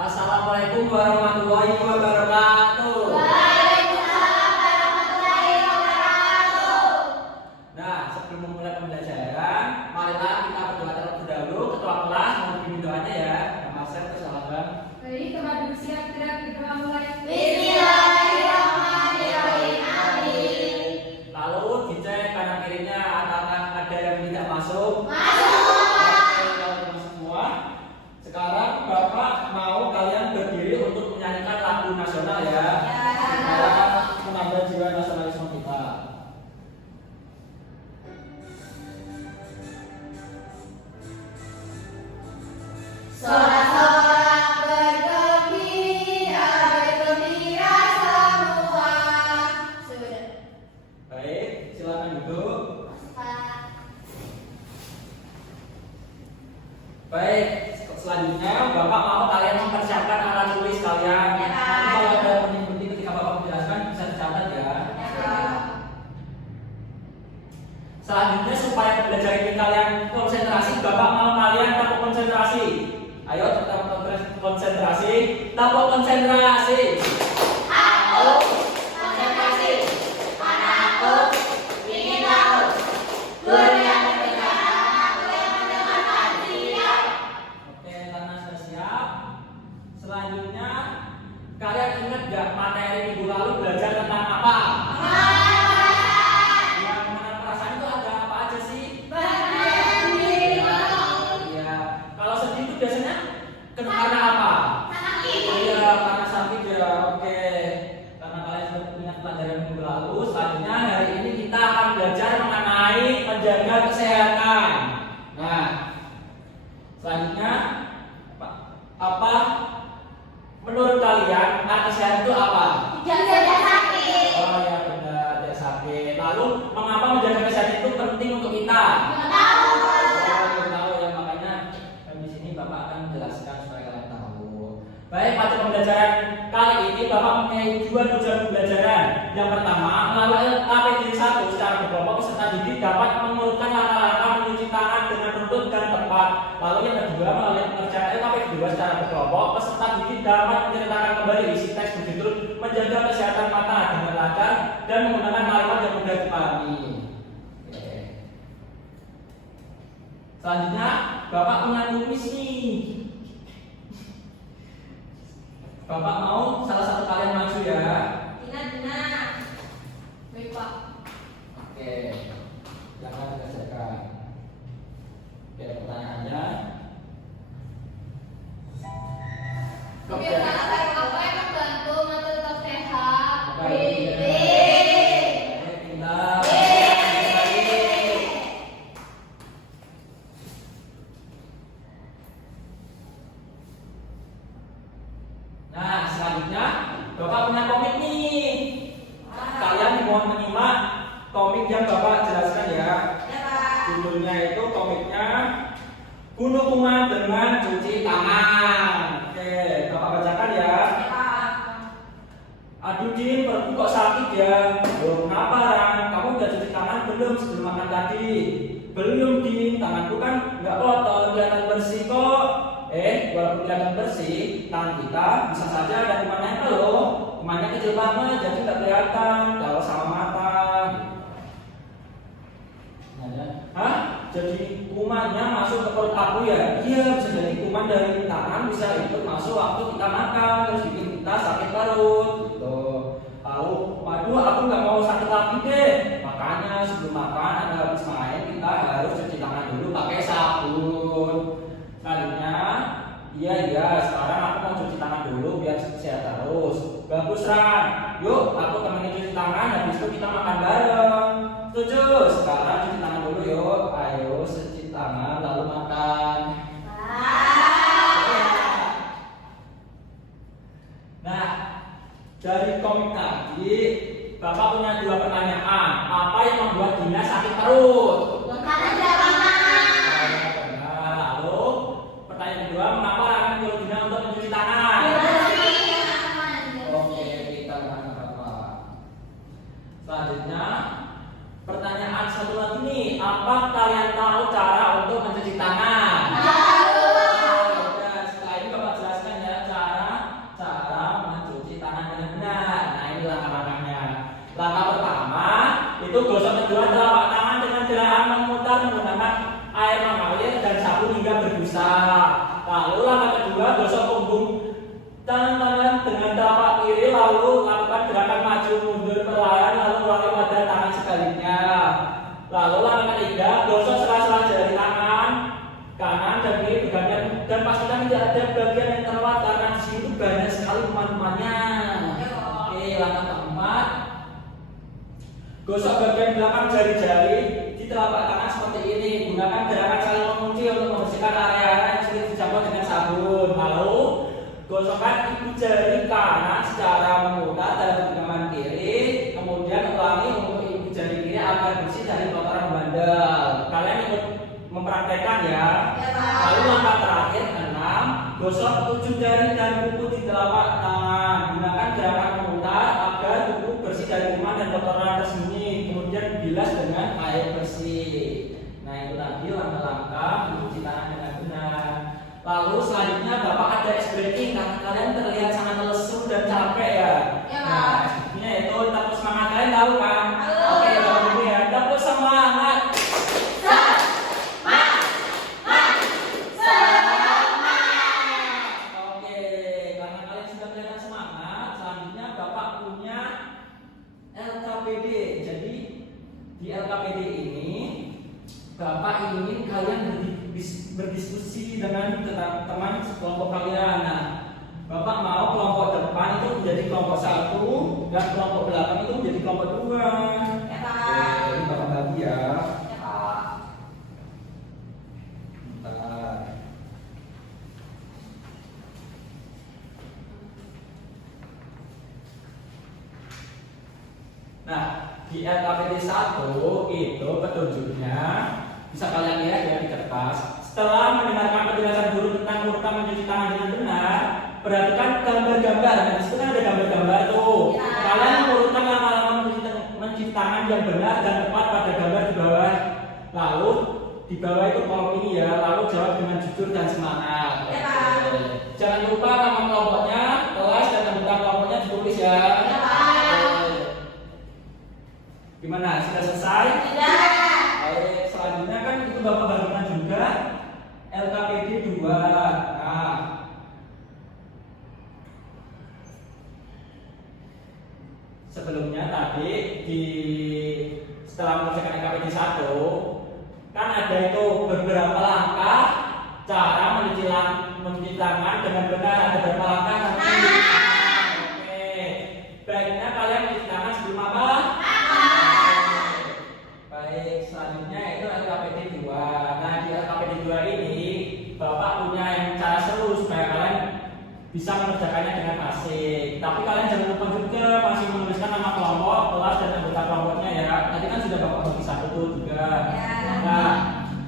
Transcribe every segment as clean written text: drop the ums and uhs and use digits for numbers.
Assalamualaikum warahmatullahi wabarakatuh. Waalaikumsalam warahmatullahi wabarakatuh. Nah, sebelum memulai pembelajaran, marilah kita berdoa terlebih dahulu. Ketua kelas mau bimbing doanya ya. Nama saya persilakan. Baik, teman bersiap gerak berdoa mulai. Bismillahirrahmanirrahim. Amin. Lalu dicek kanan kirinya apakah ada yang tidak masuk. Masuk. Oke, kalau masuk semua. Sekarang Bapak mau kalian berdiri untuk menyanyikan lagu nasional ya. Supaya menambah jiwa nasionalisme kita. Sorak-sorak bergembira, bergembira semua. Sudah. Baik, silakan duduk. Baik, selanjutnya Bapak mau kalian mempersiapkan alat tulis kalian. Ya, Pak. Nanti kalau ada penting-penting ketika Bapak menjelaskan bisa dicatat ya. Selanjutnya supaya pembelajaran ini kalian konsentrasi, Bapak mau kalian takut konsentrasi. Ayo tetap konsentrasi, takut konsentrasi. Aku konsentrasi. Karena aku ingin tahu. Guru yang berbicara, aku yang mendengarkan. Siap. Oke, karena sudah siap. Selanjutnya kalian ingat gak materi minggu lalu belajar tentang apa? Yang mengenai perasaan itu ada apa aja sih? Ya, kalau sedih itu biasanya karena apa? Iya, karena sakit ya. Oke, karena kalian sudah ingat pelajaran minggu lalu, selanjutnya hari ini kita akan belajar mengenai menjaga kesehatan. Nah, selanjutnya apa? Menurut kalian arti sehat itu apa? Oh ya benar, tidak sakit. Lalu mengapa menjaga kesehatan itu penting untuk kita? Belum tahu ya, makanya di sini Bapak akan menjelaskan supaya kalian tahu. Baik, pada pembelajaran kali ini Bapak mempunyai dua tujuan pembelajaran. Yang pertama, melalui APD 1 secara berkelompok peserta didik dapat mengurutkan langkah-langkah mencuci tangan dengan runtut dan tepat. Lalu yang kedua, melalui pengerjaan APD 2 secara berkelompok peserta didik dapat menceritakan kembali isi teks berjudul menjaga kesehatan mata dengan lancar dan menggunakan kalimat yang mudah dipahami. Oke. Selanjutnya, Bapak punya kuis nih. Bapak mau salah satu kalian maju ya. Baik, Pak. Oke. Jangan dikerjakan. Oke, pertanyaannya. Kebiasaan apa yang membantu mata tetap sehat? Pintar. Nah, selanjutnya Bapak punya komik nih. Kalian mohon menyimak komik yang Bapak jelaskan ya. Judulnya itu komiknya Bunuh Kuman dengan Cuci Tangan. Oke, Bapak bacakan ya. Aduh Din, perutku kok sakit ya. Loh, kenapa Ran? Kamu udah cuci tangan belum sebelum makan tadi? Belum Din, tanganku kan nggak kotor, kelihatan bersih kok. Walaupun kelihatan bersih, tangan kita bisa saja ada kuman nempel loh. Kumannya kecil banget, jadi nggak kelihatan kalau sama mata. Hah? Jadi kumannya masuk ke perut aku ya? Iya, bisa jadi kuman dari tangan bisa ikut masuk waktu kita makan, terus bikin kita sakit perut gitu. Lalu, waduh aku nggak mau sakit lagi deh. Makanya sebelum makan atau habis main kita harus cuci tangan dulu pakai sabun. Selanjutnya, iya, sekarang aku mau cuci tangan dulu biar sehat terus. Bagus Ran, yuk aku temenin cuci tangan, habis itu kita makan bareng. Setuju? Sekarang cuci tangan dulu yuk. Ayo cuci tangan lalu makan. Nah, dari komik tadi Bapak punya dua pertanyaan. Apa yang membuat Dina sakit perut? Lalu pertanyaan kedua, mengapa Rana menyuruh Dina untuk mencuci tangan? Oke, kita akan apa? Selanjutnya pertanyaan satu lagi nih, apa kalian tahu cara untuk mencuci tangan? Setelah ini Bapak jelaskan ya cara itu gosok kedua telapak tangan dengan gerakan memutar menggunakan air mengalir dan sabun hingga berbusa. Lalu langkah kedua gosok punggung tangan dengan telapak kiri, lalu lakukan gerakan maju mundur perlahan, lalu ulangi pada tangan sebaliknya. Lalu langkah ketiga gosok sela-sela jari tangan kanan dan kiri bergantian dan pastikan tidak ada bagian yang terlewat karena di sini itu banyak sekali kuman-kumannya. Oke, langkah keempat gosok bagian belakang jari-jari di telapak tangan seperti ini. Gunakan gerakan saling mengunci untuk membersihkan area-area yang sulit dijangkau dengan sabun. Lalu gosokkan ibu jari kanan secara memutar dalam genggaman kiri. Kemudian ulangi untuk ibu jari kiri agar bersih dari kotoran bandel. Kalian ikut mempraktekkan ya. Lalu langkah terakhir 6, gosok ujung jari dan kuku di telapak tangan. Gunakan gerakan memutar agar kuku bersih dari kuman dan kotoran tersembunyi. Kemudian bilas dengan air bersih. Nah itu tadi langkah-langkah mencuci tangan dengan benar. Lalu selanjutnya Bapak ada ice breaking karena kalian terlihat sangat lesu dan capek ya. Nah ice breakingnya yaitu tepuk semangat, kalian tahu kan? Oke, Bapak dulu ya, tepuk semangat. Di LKPD ini Bapak ingin kalian berdiskusi dengan teman-teman kelompok kalian. Nah, Bapak mau kelompok depan itu menjadi kelompok 1 dan kelompok belakang itu menjadi kelompok 2. Ya, Pak. Jadi Bapak bagi ya. Ya, Pak. Bentar. Nah, di LKPD 1 itu petunjuknya bisa kalian lihat ya di kertas. Setelah mendengarkan penjelasan guru tentang urutan mencuci tangan dengan benar, perhatikan gambar-gambar. Nah, di situ kan ada gambar-gambar tuh. Ya. Kalian urutkan lama-lama mencuci tangan yang benar dan tepat pada gambar di bawah. Lalu di bawah itu kolom ini ya. Lalu jawab dengan jujur dan semangat. Ya, Pak. Jangan lupa nama kelompoknya, kelas dan anggota kelompoknya ditulis ya. Ya, Pak. Gimana? Sudah selesai? Sudah. Baik, selanjutnya kan itu Bapak bagikan juga LKPD 2. Nah, sebelumnya tadi setelah mengerjakan LKPD 1 kan ada itu beberapa langkah cara mencuci tangan dengan benar. Ada beberapa langkah nanti. Oke, baiknya kalian mencuci tangan sebelum apa? Baik, selanjutnya itu LKPD 2. Nah, di LKPD 2 ini Bapak punya yang cara seru supaya kalian bisa mengerjakannya dengan asik. Tapi kalian jangan lupa juga masih menuliskan nama kelompok, kelas dan anggota kelompoknya ya. Tadi kan sudah Bapak bagi satu tuh juga. Nah,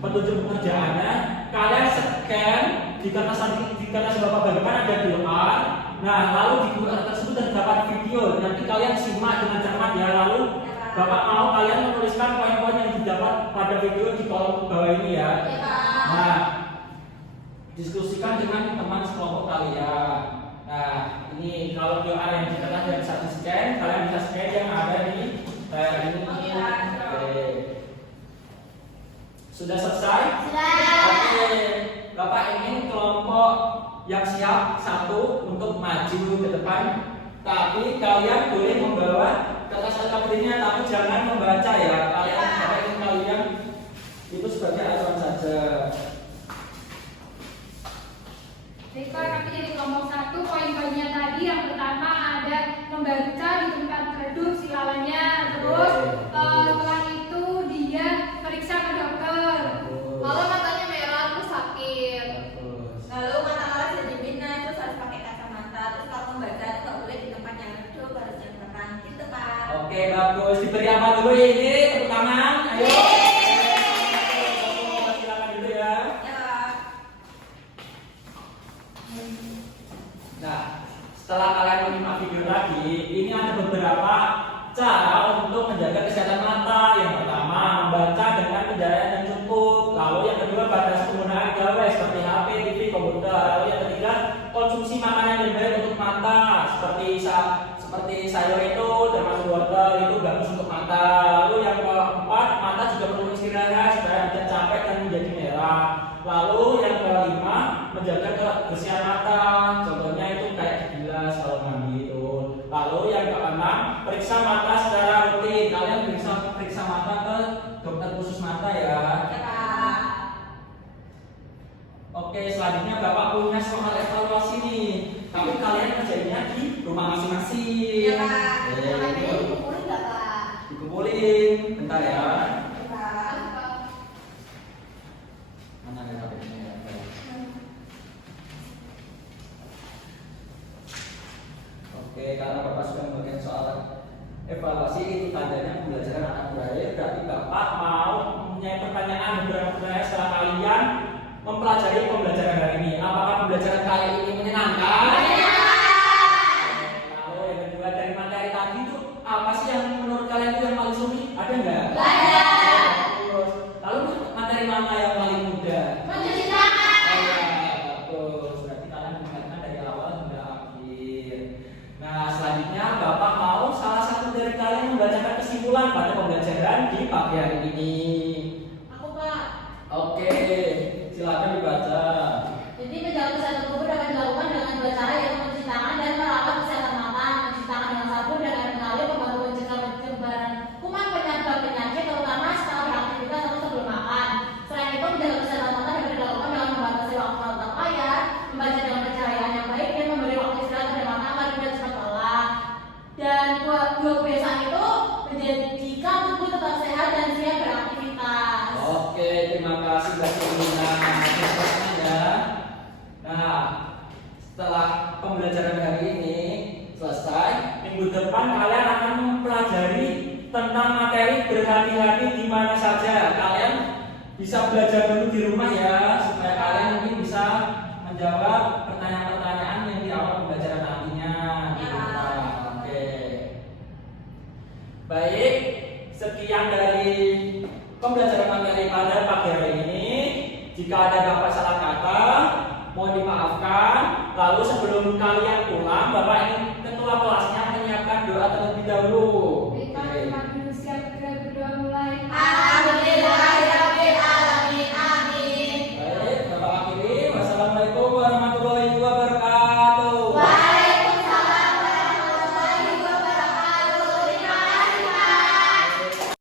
petunjuk pekerjaannya kalian scan di kertas Bapak bagikan ada QR. Nah, lalu di QR tersebut terdapat video. Nanti kalian simak dengan cermat ya. Lalu Bapak mau kalian menuliskan poin-poin yang didapat pada video di kolom bawah ini ya. Nah, diskusikan dengan teman sekelompok kalian. Nah, ini kalau QR yang di kertas yang bisa di-scan, kalian bisa scan yang ada di ini. Oke. Sudah selesai? Sudah. Oke. Bapak ingin kelompok yang siap 1 untuk maju ke depan. Tapi kalian boleh membawa kertas LKPD-nya, tapi jangan membaca ya. Kalian itu sebagai acuan saja. Baik Pak, kami jadi kelompok 1, poin-poinnya tadi yang pertama ada membaca di tempat duduk silawannya. Terus setelah itu dia periksa ke dokter. Kalau matanya merah terus sakit. Lalu mata kelas jadi minus, terus harus pakai kacamata. Terus kalau membaca itu nggak boleh di tempat yang redup, harus yang terang. Gitu, Pak. Oke, bagus. Diberi apa dulu ini? Tepuk tangan. Ayo. Silakan dulu ya. Ya, Pak. Nah, setelah kalian menyimak video tadi, ini ada beberapa cara untuk menjaga kesehatan mata. Yang pertama, membaca dengan pencahayaan yang cukup. Lalu yang kedua, batasi penggunaan gawai seperti HP, TV, komputer. Lalu yang ketiga, konsumsi makanan yang baik untuk mata seperti seperti sayur itu termasuk wortel itu bagus untuk mata. Lalu yang keempat, mata juga perlu istirahat supaya tidak capek dan menjadi merah. Lalu yang kelima, menjaga kebersihan mata. Contohnya itu kayak dibilas kalau mandi itu. Lalu yang keenam, periksa mata secara rutin. Kalian periksa mata ke dokter khusus mata ya. Oke, selanjutnya Bapak punya soal evaluasi nih. Tapi kalian kerjanya di rumah masing-masing. Iya, Pak. Oke, Makanya dikumpulin nggak, Pak? dikumpulin. Bentar ya. Iya, Pak. Mana ya HP-nya ya? Oke, karena Bapak sudah membagikan soal evaluasi itu tandanya pembelajaran akan berakhir. Berarti Bapak mau mempunyai pertanyaan beberapa pertanyaan setelah kalian mempelajari pembelajaran hari ini. Apakah pembelajaran kali ini menyenangkan? Lalu yang kedua, dari materi tadi itu apa sih yang menurut kalian itu yang paling sulit? Ada nggak? Bagus. Lalu materi mana yang paling mudah? Mencuci tangan. Bagus. Berarti kalian mengingatkan dari awal hingga akhir. Nah, selanjutnya Bapak mau salah satu dari kalian membacakan kesimpulan pada pembelajaran di pagi hari ini. Aku, Pak. Oke, silakan dibaca. Jadi menjaga kesehatan tubuh dapat dilakukan dengan dua cara, yaitu mencuci tangan dan merawat kesehatan mata. Mencuci tangan dengan sabun dan air mengalir membantu mencegah penyebaran kuman penyebab penyakit, terutama setelah beraktivitas atau sebelum makan. Selain itu, menjaga kesehatan mata dapat dilakukan dengan membatasi waktu nonton layar, membaca dengan pencahayaan yang baik, dan memberi waktu istirahat pada mata agar tidak cepat lelah. Dan dua kebiasaan itu menjadikan tubuh tetap sehat dan siap beraktivitas. Oke, terima kasih Mbak Selina. Ya. Nah, setelah pembelajaran hari ini selesai, minggu depan kalian akan mempelajari tentang materi berhati-hati di mana saja. Kalian bisa belajar dulu di rumah ya, supaya kalian mungkin bisa menjawab pertanyaan-pertanyaan yang di awal pembelajaran nantinya. Gitu, Pak. Oke. Baik, sekian dari pembelajaran materi pada pagi hari ini. Jika ada Bapak salah kata, mohon dimaafkan. Lalu sebelum kalian pulang, Bapak ingin ketua kelasnya menyiapkan doa terlebih dahulu. Baik, Pak, manusia berdoa